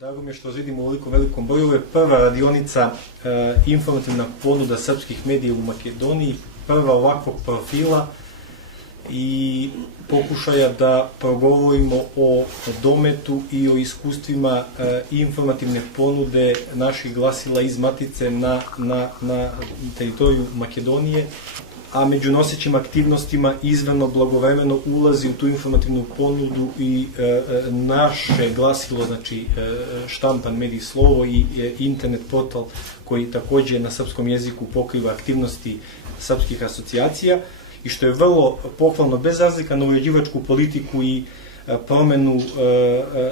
Drago mi je što vas vidimo u ovoliko velikom broju. Ovo je prva radionica informativna ponuda srpskih medija u Makedoniji, prva ovakvog profila i pokušaja da progovorimo o dometu i o iskustvima informativne ponude naših glasila iz Matice na teritoriju Makedonije, a među nosećim aktivnostima izravno blagovremeno ulazi u tu informativnu ponudu i naše glasilo, znači štampan medij Slovo i internet portal koji takođe na srpskom jeziku pokriva aktivnosti srpskih asocijacija i što je vrlo pohvalno, bez razlika na uređivačku politiku i promenu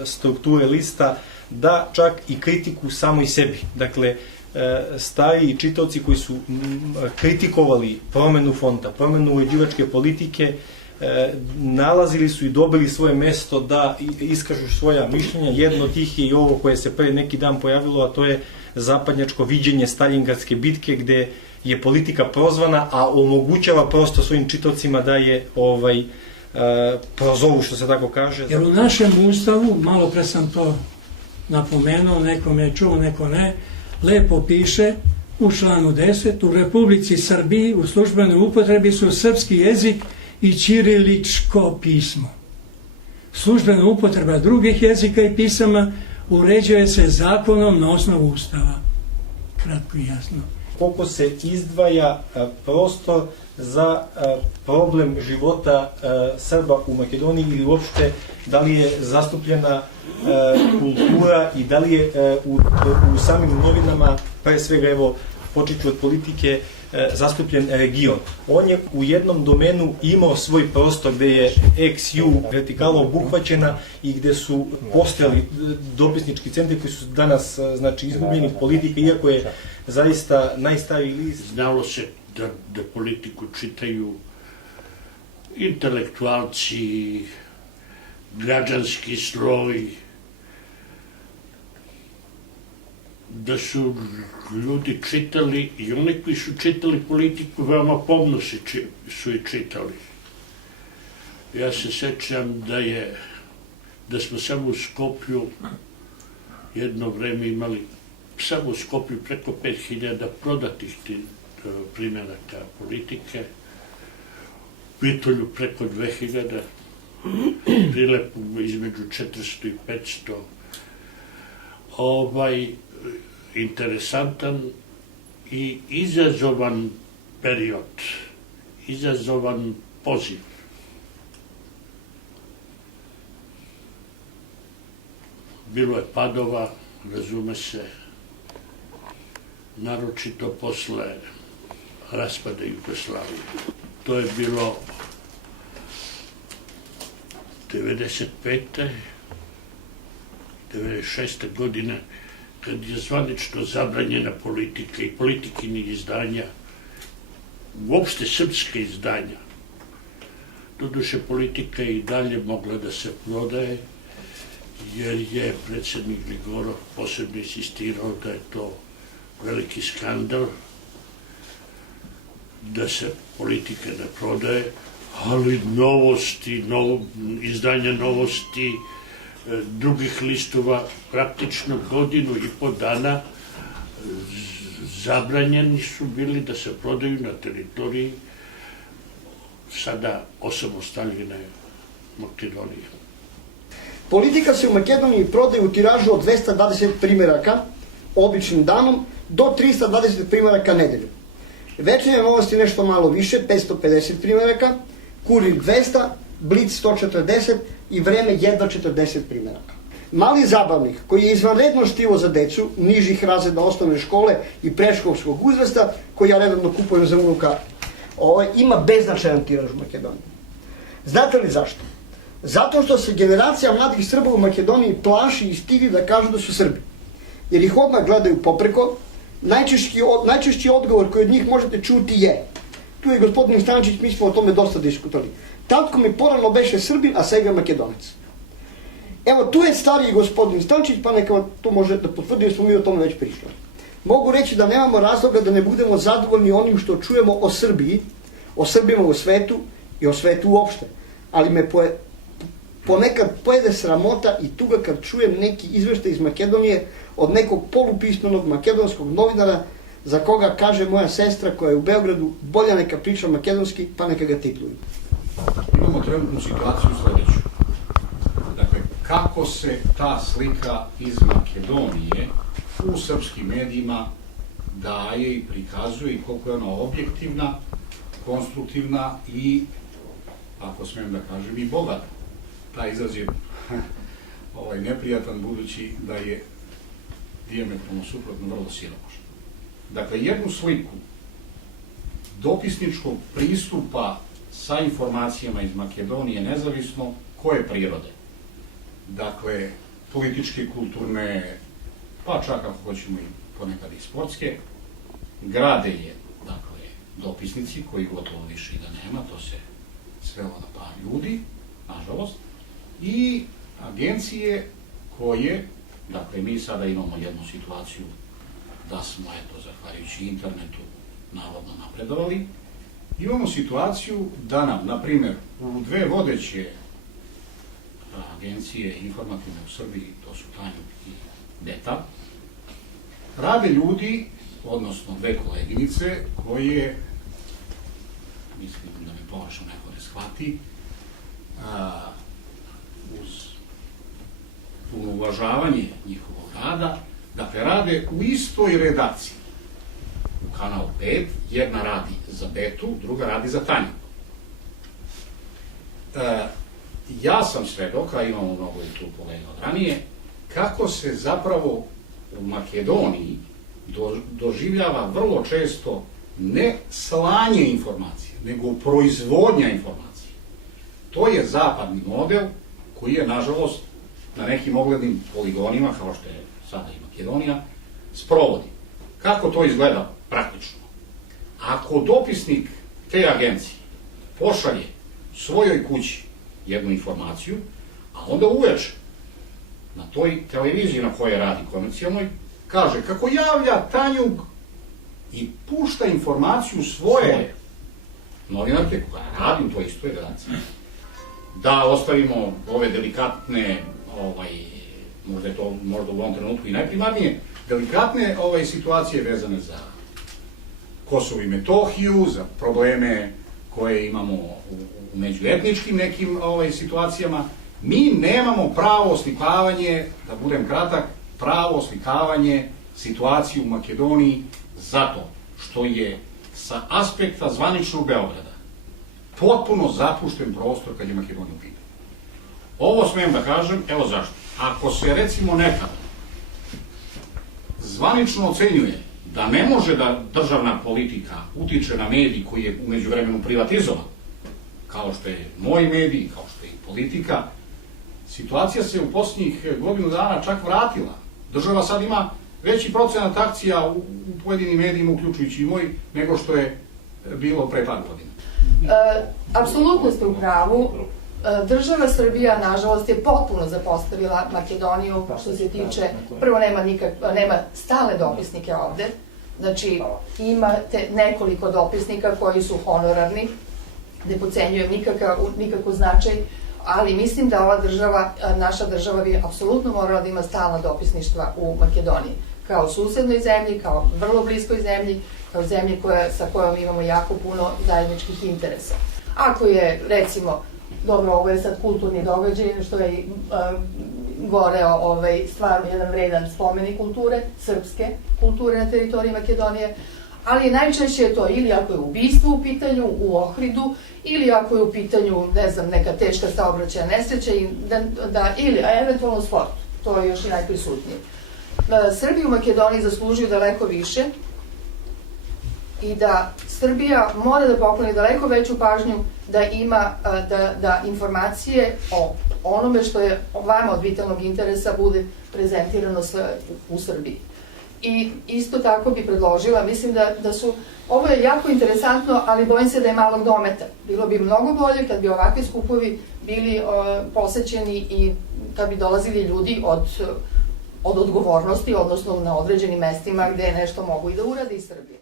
strukture lista, da čak i kritiku samoj sebi. Dakle, stariji čitaoci koji su kritikovali promenu fonta, promenu uređivačke politike, nalazili su i dobili svoje mesto da iskažu svoja mišljenja. Jedno od tih je i ovo koje se pre neki dan pojavilo, a to je zapadnjačko viđenje Staljingradske bitke, gde je politika prozvana, a omogućava prosto svojim čitaocima da je prozovu, što se tako kaže. Jer u našem ustavu, malo pre sam to napomenuo, neko me čuo, neko ne, lepo piše u članu 10, u Republici Srbiji u službenoj upotrebi su srpski jezik i ćiriličko pismo. Službena upotreba drugih jezika i pisama uređuje se zakonom na osnovu ustava. Kratko i jasno. Koliko se izdvaja prostor za problem života Srba u Makedoniji ili uopšte da li je zastupljena kultura i da li je u samim novinama, pre svega evo počeću od politike, zastupljen region. On je u jednom domenu imao svoj prostor gde je XU vertikala obuhvaćena i gde su postojali dopisnički centri koji su danas izgubljeni politika, iako je zaista najstariji list. Znalo se da politiku čitaju intelektualci, građanski sloj, da su ljudi čitali i oni koji su čitali politiku veoma pomno su i čitali. Ja se sećam da smo samo u Skoplju jedno vreme imali samo u Skoplju preko 5000 prodatih primjeraka politike, u Bitolju preko 2000, Prilepu između 400 i 500. Interesantan i izazovan period, izazovan poziv. Bilo je padova, razume se, naročito posle raspada Jugoslavije. To je bilo 95. 96. godine, kad je zvanično zabranjena politika i politikinih izdanja, uopšte srpske izdanja. Doduše, politika je i dalje mogla da se prodaje, jer je predsednik Gligorov posebno insistirao da je to veliki skandal, da se politika ne prodaje, ali novosti, izdanja novosti, drugih listova, praktično godinu i po dana zabranjeni su bili da se prodaju na teritoriji sada osamostaljene Makedonije. Politika se u Makedoniji prodaje u tiražu od 220 primjeraka običnim danom do 320 primjeraka nedeljom. Večernje novosti nešto malo više, 550 primjeraka, Kurir 200, Blic 140 i Vreme jedva 40 primjeraka. Mali zabavnik, koji je izvanredno štivo za decu, nižih razreda osnovne škole i predškolskog uzrasta, koji ja redovno kupujem za unuka, ima beznačajan tiraž u Makedoniji. Znate li zašto? Zato što se generacija mladih Srba u Makedoniji plaši i stidi da kažu da su Srbi. Jer ih odmah gledaju popreko. Najčešći odgovor koji od njih možete čuti je, tu je gospodin Stančić, mi smo o tome dosta diskutovali, tatko mi porano beše Srbin, a сега Makedonac. Evo, tu je stariji gospodin Stančić, pa neka to može da potvrdi, jer smo mi o tome već pričali. Mogu reći da nemamo razloga da ne budemo zadovoljni onim što čujemo o Srbiji, o Srbima u svetu i o svetu uopšte. Ali me Ponekad pojede sramota i tuga kad čujem neki izveštaj iz Makedonije od nekog polupismenog makedonskog novinara za koga kaže moja sestra koja je u Beogradu bolja neka priča makedonski pa neka ga tipluju. Imamo trenutnu situaciju sledeću. Dakle, kako se ta slika iz Makedonije u srpskim medijima daje i prikazuje i koliko je ona objektivna, konstruktivna i, ako smijem da kažem, i bogata. Taj izraz je neprijatan budući da je dijametralno suprotno vrlo siromašno. Dakle, jednu sliku dopisničkog pristupa sa informacijama iz Makedonije nezavisno koje prirode. Dakle, političke, kulturne, pa čak ako hoćemo i ponekad i sportske, grade je, dakle, dopisnici koji gotovo više i da nema, to se svelo na par ljudi, nažalost, i agencije koje, dakle, mi sada imamo jednu situaciju da smo, eto, zahvaljujući internetu, navodno napredovali, imamo situaciju da nam, na primjer, u dve vodeće agencije informativne u Srbiji, to su Tanjug i Beta, rade ljudi, odnosno dve koleginice, koje, mislim da me pogrešno neko ne shvati, uz puno uvažavanje njihovog rada, dakle, rade u istoj redakciji. U Kanal 5, jedna radi za Betu, druga radi za Tanjug. Ja sam svedok, a imamo mnogo i tu kolega od ranije, kako se zapravo u Makedoniji doživljava vrlo često ne slanje informacije, nego proizvodnja informacije. To je zapadni model koji je, nažalost, na nekim oglednim poligonima, kao što je sada i Makedonija, sprovodi. Kako to izgleda praktično? Ako dopisnik te agencije pošalje svojoj kući jednu informaciju, a onda uveče na toj televiziji na kojoj radi komercijalnoj, kaže kako javlja Tanjug i pušta informaciju svoje novinarke koja radi u toj istoj redakciji. Da ostavimo ove delikatne, možda je to možda u ovom trenutku i najprimarnije, delikatne situacije vezane za Kosovo i Metohiju, za probleme koje imamo u međuetničkim nekim situacijama. Mi nemamo pravo oslikavanje, da budem kratak, pravo oslikavanje situacije u Makedoniji zato što je sa aspekta zvaničnog Beograda potpuno zapušten prostor kad je Makedonija u pitanju. Ovo smijem da kažem, evo zašto. Ako se recimo nekad zvanično ocenjuje da ne može da državna politika utiče na medij koji je u međuvremenu privatizovan, kao što je moj medij, kao što je i politika, situacija se u posljednjih godinu dana čak vratila. Država sad ima veći procenat akcija u pojedinim medijima, uključujući i moj, nego što je bilo pre par godina. Apsolutno ste u pravu. Država Srbija, nažalost, je potpuno zapostavila Makedoniju što se tiče, prvo nema stalne dopisnike ovde, znači imate nekoliko dopisnika koji su honorarni, ne podcenjujem nikakav značaj, ali mislim da ova država, naša država bi apsolutno morala da ima stalna dopisništva u Makedoniji, kao susednoj zemlji, kao vrlo bliskoj zemlji, kao zemlji sa kojom imamo jako puno zajedničkih interesa. Ako je, recimo, dobro, ovo je sad kulturni događaj, što je goreo stvarno jedan vredan spomenik kulture, srpske kulture na teritoriji Makedonije, ali najčešće je to ili ako je ubistvo u pitanju u Ohridu, ili ako je u pitanju, ne znam, neka teška saobraćajna nesreća, ili eventualno sport, to je još i najprisutnije. Srbi u Makedoniji zaslužuju daleko više i da Srbija mora da pokloni daleko veću pažnju da ima, da informacije o onome što je vama od vitalnog interesa bude prezentirano u Srbiji. I isto tako bi predložila, mislim da su, ovo je jako interesantno, ali bojim se da je malog dometa. Bilo bi mnogo bolje kad bi ovakvi skupovi bili posećeni i kad bi dolazili ljudi od odgovornosti, odnosno na određenim mestima gde nešto mogu i da urade iz Srbije.